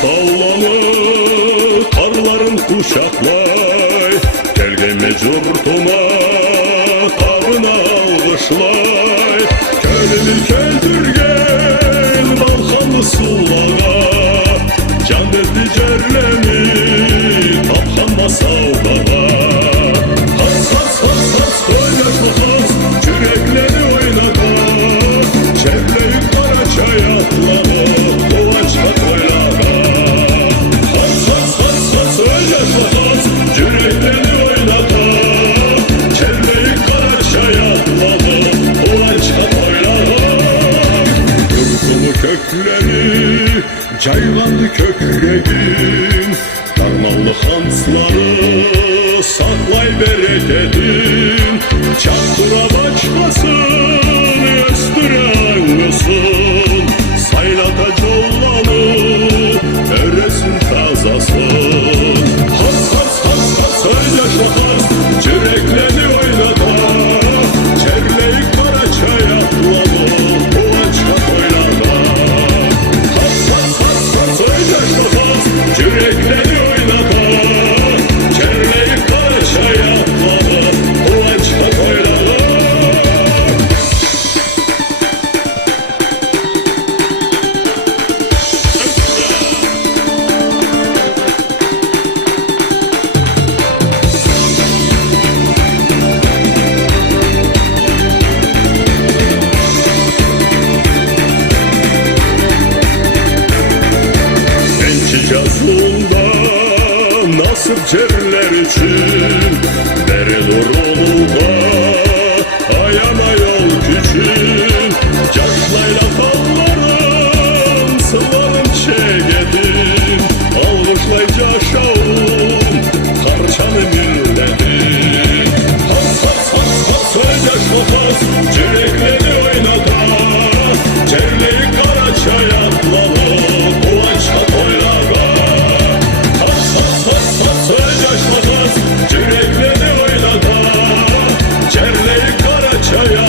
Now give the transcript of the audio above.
tavlanı karların kuşaklay, gelgeme curtuma karına alkışlay. Köylümün köldürgen balkanlı sulara, can verdi cerlemi tapkanma savlara. Has has has has oynatma has, yürekleri oynata, çevreyi Karaçay'a atlanı o açma koylara. Has has has has oynatma has, yürekleri oynata, çevreyi Karaçay'a atlanı o açma koylara. Yurdumu kökleri caylandı kökredin, darmanlı hansları saklay bereketin. Çaktıra başkasın, üstüne ağlısın, saylata collanı öresin tazasın. Has has has has oynaşa has, yürekleri oynata, çerleyi Karaçay'a atlanı o açma koylara. Has has has has oynaşa has, yürekleri oynata, çerleyi Karaçay'a atlanı o açma koylara. Yazında nasip cerler için verilir onu da ayana yol küçün. Yaşlayla dallarım sıvarım çegedim, almışlayca şavum karçanı milledim. Has has has has yaşma has, yürekleri oynata, cerleyi Karaçay'a atlanı o açma koylara. Yürekleri oynata, çerleyi Karaçay'a